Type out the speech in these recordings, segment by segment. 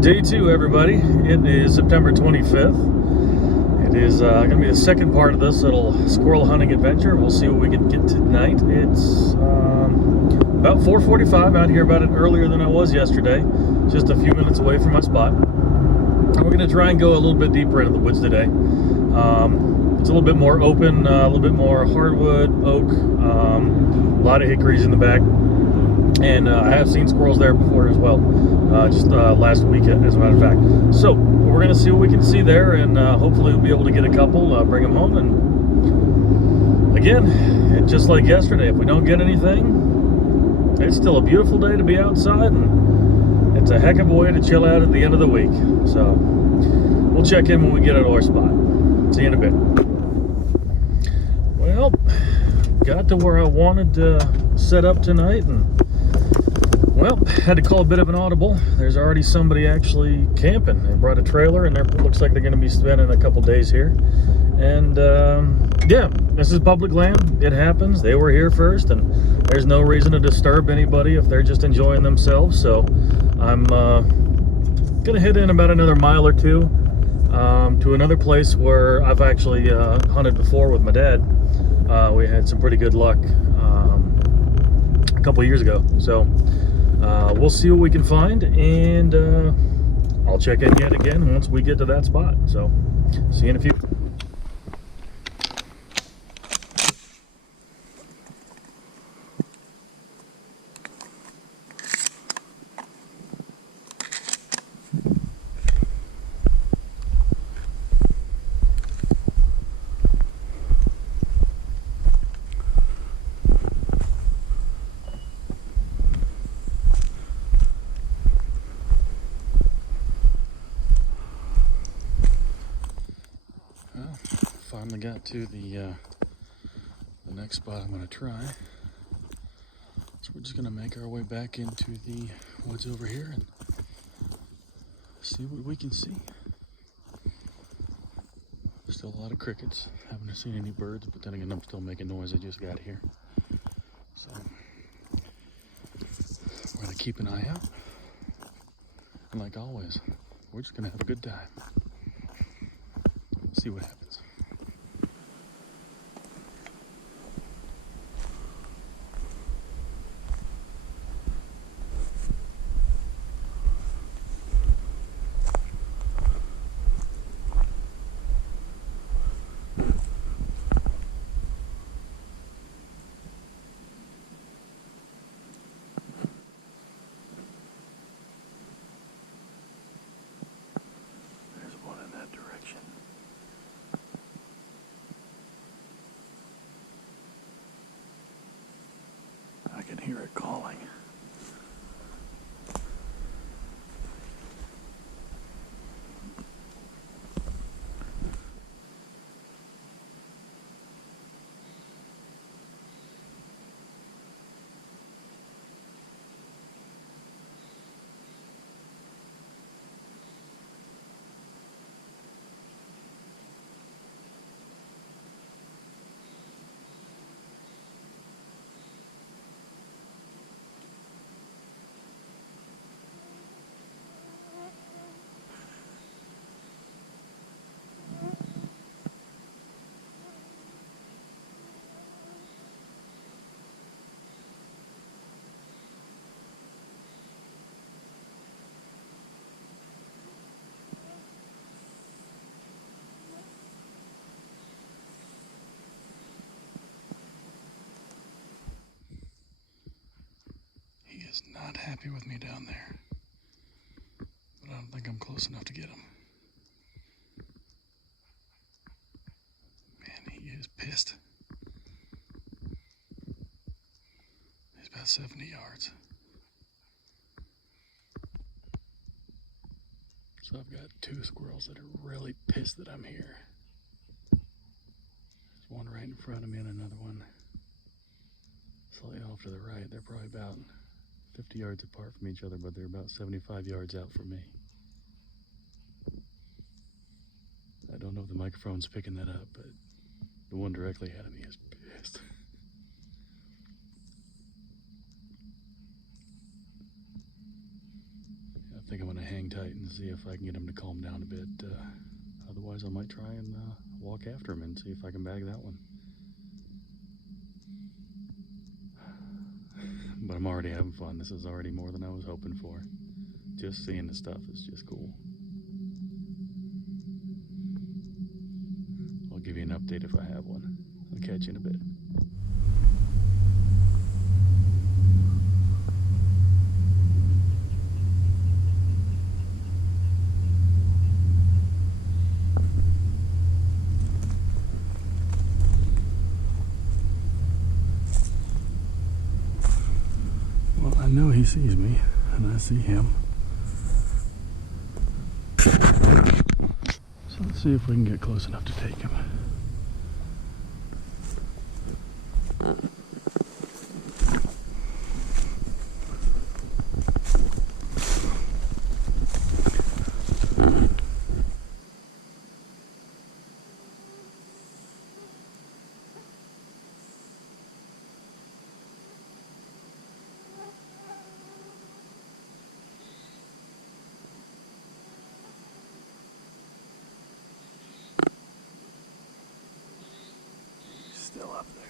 right, day two, everybody. It is September 25th. It is going to be the second part of this little squirrel hunting adventure. We'll see what we can get tonight. It's about 4:45 out here, about it earlier than I was yesterday. Just a few minutes away from my spot. And we're going to try and go a little bit deeper into the woods today. It's a little bit more open, a little bit more hardwood, oak, a lot of hickories in the back. And I have seen squirrels there before as well, just last week, as a matter of fact. So we're going to see what we can see there, and hopefully we'll be able to get a couple, bring them home. And again, just like yesterday, if we don't get anything, it's still a beautiful day to be outside, and it's a heck of a way to chill out at the end of the week. So we'll check in when we get at our spot. See you in a bit. Well, got to where I wanted to set up tonight, and well, had to call a bit of an audible. There's already somebody actually camping. They brought a trailer, and it looks like they're going to be spending a couple days here. And yeah, this is public land. It happens. They were here first, and there's no reason to disturb anybody if they're just enjoying themselves. So I'm going to head in about another mile or two to another place where I've actually hunted before with my dad. We had some pretty good luck a couple years ago. So we'll see what we can find, and I'll check in yet again once we get to that spot. So see you in a few. Finally got to the next spot I'm going to try. So we're just going to make our way back into the woods over here and see what we can see. Still a lot of crickets. Haven't seen any birds, but then again, I'm still making noise. I just got here. So we're going to keep an eye out. And like always, we're just going to have a good time. See what happens. I can hear it calling. Is not happy with me down there, but I don't think I'm close enough to get him. Man, he is pissed. He's about 70 yards. So I've got two squirrels that are really pissed that I'm here. There's one right in front of me and another one slightly off to the right. They're probably about 50 yards apart from each other, but they're about 75 yards out from me. I don't know if the microphone's picking that up, but the one directly ahead of me is pissed. think I'm gonna hang tight and see if I can get him to calm down a bit. Otherwise, I might try and walk after him and see if I can bag that one. But I'm already having fun. This is already more than I was hoping for. Just seeing the stuff is just cool. I'll give you an update if I have one. I'll catch you in a bit. Well, I know he sees me, and I see him. So let's see if we can get close enough to take him. Still up there.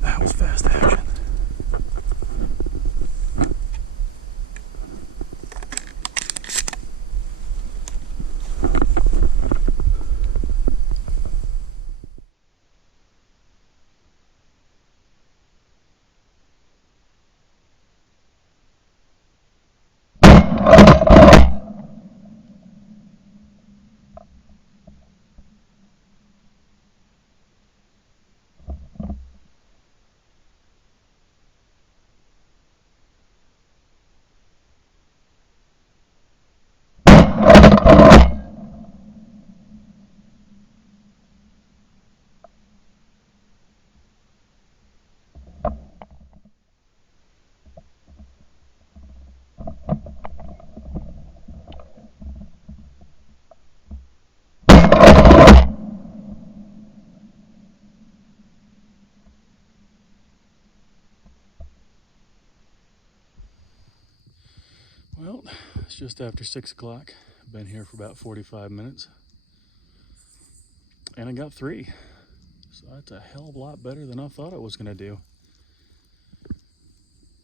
That was fast action. Well, it's just after 6 o'clock. I've been here for about 45 minutes. And I got 3. So that's a hell of a lot better than I thought I was going to do.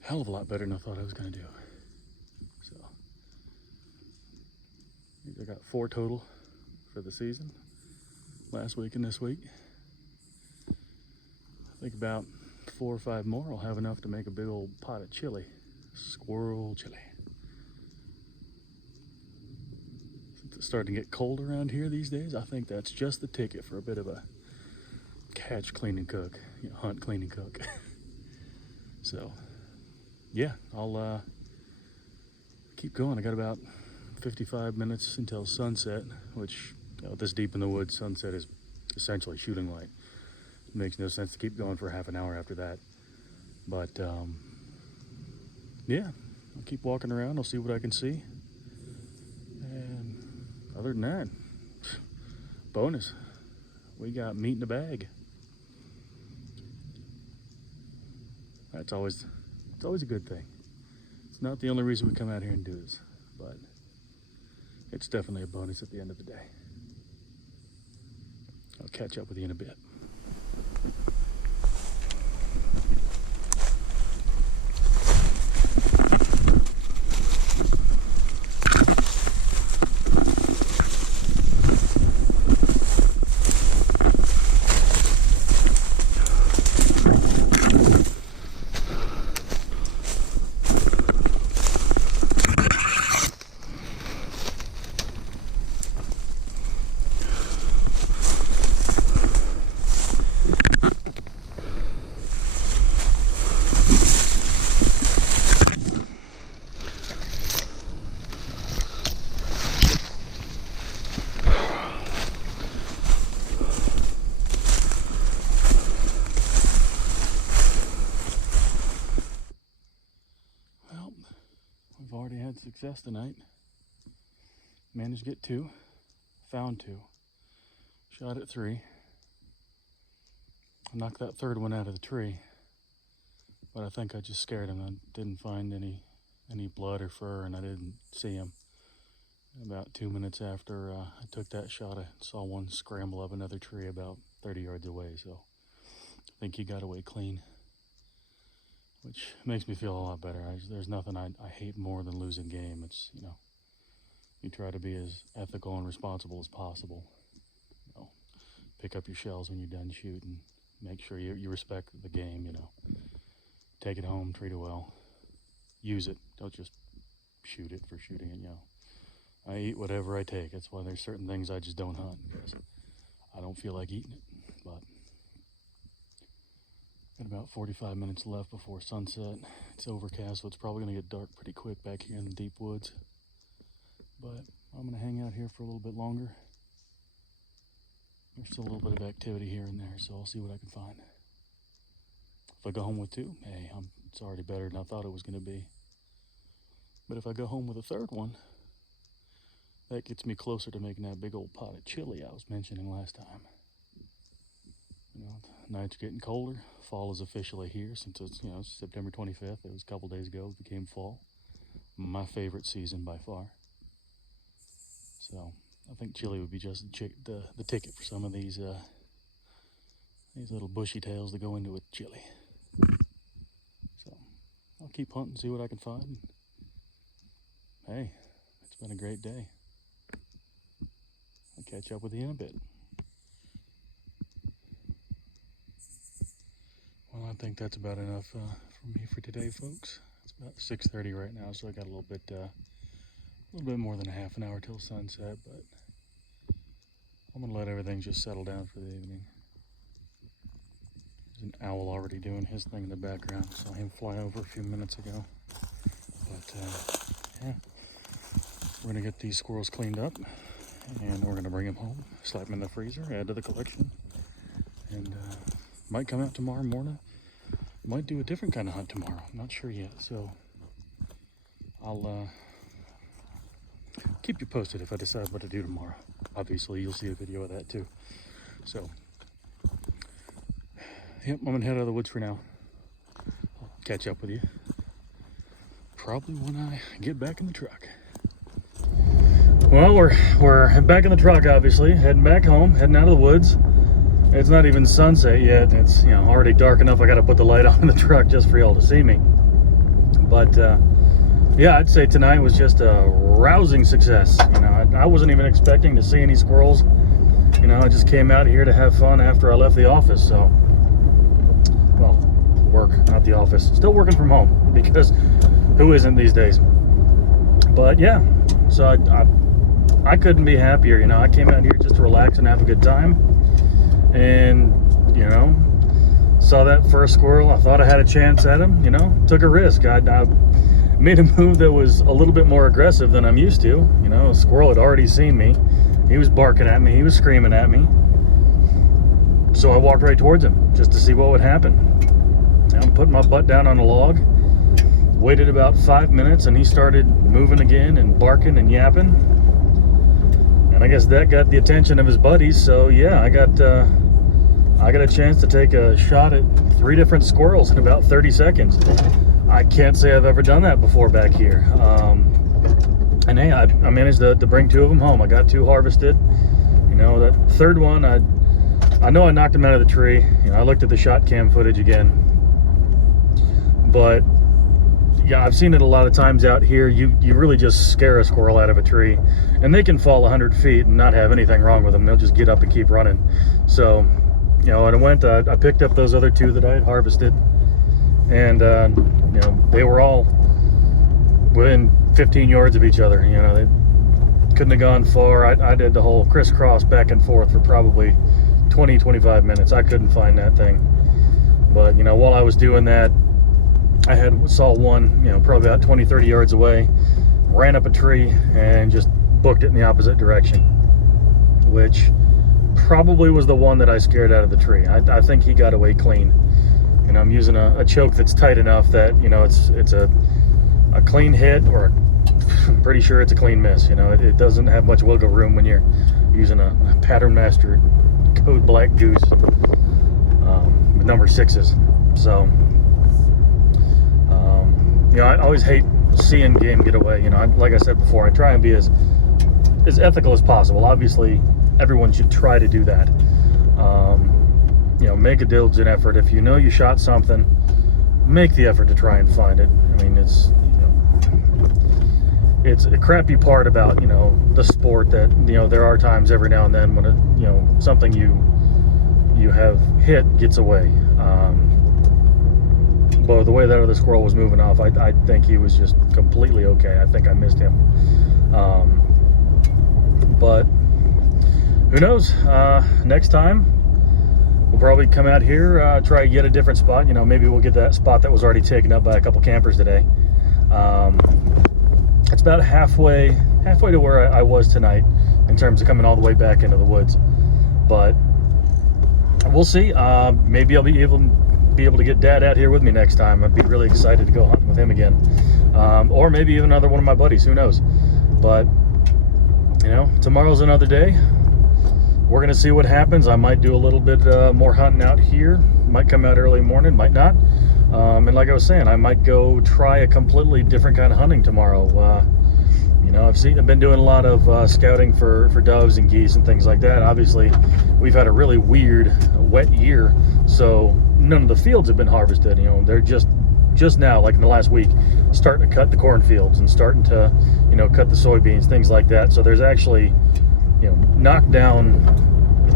Hell of a lot better than I thought I was going to do. So I got 4 total for the season, last week and this week. I think about 4 or 5 more I'll have enough to make a big old pot of chili. Squirrel chili. Since it's starting to get cold around here these days, I think that's just the ticket for a bit of a catch, clean, and cook. You know, hunt, clean, and cook. So, yeah, I'll keep going. I got about 55 minutes until sunset, which, you know, this deep in the woods, sunset is essentially shooting light. It makes no sense to keep going for half an hour after that. But, yeah, I'll keep walking around. I'll see what I can see. And other than that, bonus. We got meat in the bag. It's always a good thing. It's not the only reason we come out here and do this, but it's definitely a bonus at the end of the day. I'll catch up with you in a bit. Already had success tonight. Managed to get 2, found 2, shot at 3. I knocked that 3rd one out of the tree, but I think I just scared him. I didn't find any blood or fur, and I didn't see him. About 2 minutes after I took that shot, I saw one scramble up another tree about 30 yards away, so I think he got away clean, which makes me feel a lot better. There's nothing I hate more than losing game. It's, you know, you try to be as ethical and responsible as possible. You know, pick up your shells when you're done shooting. Make sure you respect the game, you know. Take it home, treat it well. Use it. Don't just shoot it for shooting it, you know. I eat whatever I take. That's why there's certain things I just don't hunt, because I don't feel like eating it. But got about 45 minutes left before sunset. It's overcast, so it's probably going to get dark pretty quick back here in the deep woods. But I'm going to hang out here for a little bit longer. There's still a little bit of activity here and there, so I'll see what I can find. If I go home with 2, hey, it's already better than I thought it was going to be. But if I go home with a 3rd one, that gets me closer to making that big old pot of chili I was mentioning last time. You know, the nights are getting colder. Fall is officially here since it's, you know, September 25th. It was a couple days ago. It became fall. My favorite season by far. So I think chili would be just the ticket for some of these little bushy tails that go into with chili. So I'll keep hunting, see what I can find. Hey, it's been a great day. I'll catch up with you in a bit. Well, I think that's about enough for me for today, folks. It's about 6:30 right now, so I got a little bit more than a half an hour till sunset, but I'm gonna let everything just settle down for the evening. There's an owl already doing his thing in the background. Saw him fly over a few minutes ago. But yeah, we're gonna get these squirrels cleaned up, and we're gonna bring them home, slap them in the freezer, add to the collection, and might come out tomorrow morning. Might do a different kind of hunt tomorrow. I'm not sure yet, so I'll keep you posted if I decide what to do tomorrow. Obviously, you'll see a video of that too. So, yep, I'm gonna head out of the woods for now. I'll catch up with you probably when I get back in the truck. Well, we're back in the truck, obviously, heading back home, heading out of the woods. It's not even sunset yet. It's already dark enough. I got to put the light on in the truck just for y'all to see me. But yeah, I'd say tonight was just a rousing success. I wasn't even expecting to see any squirrels. I just came out here to have fun after I left the office. So, well, work, not the office. Still working from home, because who isn't these days? But yeah, so I couldn't be happier. I came out here just to relax and have a good time. And, saw that first squirrel. I thought I had a chance at him, took a risk. I made a move that was a little bit more aggressive than I'm used to. A squirrel had already seen me. He was barking at me. He was screaming at me. So I walked right towards him just to see what would happen. I'm putting my butt down on a log. Waited about 5 minutes, and he started moving again and barking and yapping. And I guess that got the attention of his buddies. So yeah, I got a chance to take a shot at 3 different squirrels in about 30 seconds. I can't say I've ever done that before back here. And hey, I managed to bring 2 of them home. I got 2 harvested. That third one, I know I knocked him out of the tree. I looked at the ShotKam footage again. But yeah, I've seen it a lot of times out here. You really just scare a squirrel out of a tree, and they can fall 100 feet and not have anything wrong with them. They'll just get up and keep running. So, when I went, I picked up those other 2 that I had harvested, and they were all within 15 yards of each other. They couldn't have gone far. I did the whole crisscross back and forth for probably 20-25 minutes. I couldn't find that thing. But while I was doing that, I saw one probably about 20-30 yards away, ran up a tree and just booked it in the opposite direction, which probably was the one that I scared out of the tree. I think he got away clean. I'm using a choke that's tight enough that it's a clean hit, or I'm pretty sure it's a clean miss. It doesn't have much wiggle room when you're using a Pattern Master Code Black Goose with number 6s. So I always hate seeing game get away. Like I said before, I try and be as ethical as possible. Obviously, everyone should try to do that. Make a diligent effort. If you shot something, make the effort to try and find it. It's a crappy part about the sport that there are times every now and then when something you have hit gets away. But the way that other squirrel was moving off, I think he was just completely okay. I think I missed him. But who knows? Next time, we'll probably come out here, try yet a different spot. Maybe we'll get that spot that was already taken up by a couple campers today. It's about halfway to where I was tonight in terms of coming all the way back into the woods. But we'll see. Maybe I'll be able to get Dad out here with me next time. I'd be really excited to go hunting with him again. Or maybe even another one of my buddies, who knows. But tomorrow's another day. We're gonna see what happens. I might do a little bit more hunting out here. Might come out early morning, might not. And like I was saying, I might go try a completely different kind of hunting tomorrow. I've been doing a lot of scouting for doves and geese and things like that. Obviously, we've had a really weird wet year, so none of the fields have been harvested. They're just now, like in the last week, starting to cut the cornfields and starting to cut the soybeans, things like that. So there's actually knocked down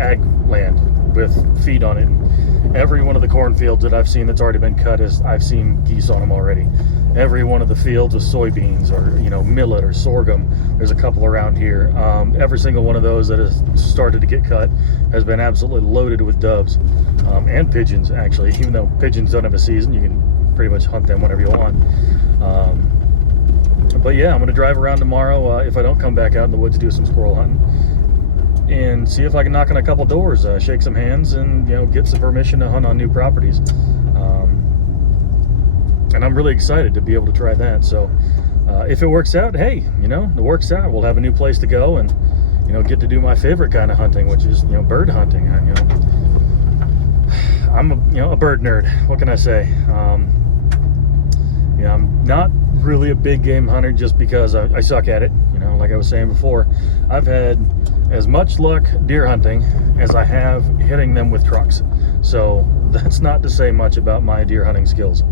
ag land with feed on it. And every one of the cornfields that I've seen that's already been cut I've seen geese on them already. Every one of the fields with soybeans or millet or sorghum, there's a couple around here. Every single one of those that has started to get cut has been absolutely loaded with doves and pigeons, actually. Even though pigeons don't have a season, you can pretty much hunt them whenever you want. But yeah, I'm gonna drive around tomorrow, if I don't come back out in the woods, do some squirrel hunting and see if I can knock on a couple doors, shake some hands, and get some permission to hunt on new properties. And I'm really excited to be able to try that. So if it works out, hey, it works out. We'll have a new place to go and get to do my favorite kind of hunting, which is bird hunting. I'm a bird nerd. What can I say? I'm not really a big game hunter just because I suck at it. Like I was saying before, I've had as much luck deer hunting as I have hitting them with trucks. So that's not to say much about my deer hunting skills.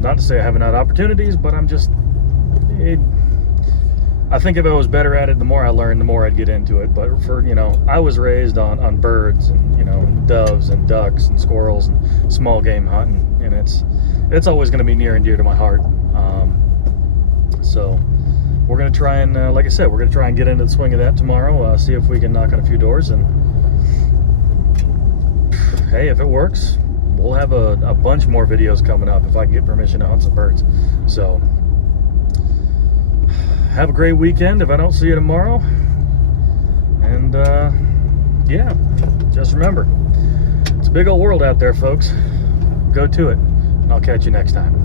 Not to say I haven't had opportunities, but I think if I was better at it, the more I learned, the more I'd get into it. But for, I was raised on birds and, doves and ducks and squirrels and small game hunting, and it's always going to be near and dear to my heart. So we're going to try and, like I said, we're going to try and get into the swing of that tomorrow, see if we can knock on a few doors, and hey, if it works, we'll have a bunch more videos coming up if I can get permission to hunt some birds. So have a great weekend if I don't see you tomorrow. And yeah, just remember, it's a big old world out there, folks. Go to it, and I'll catch you next time.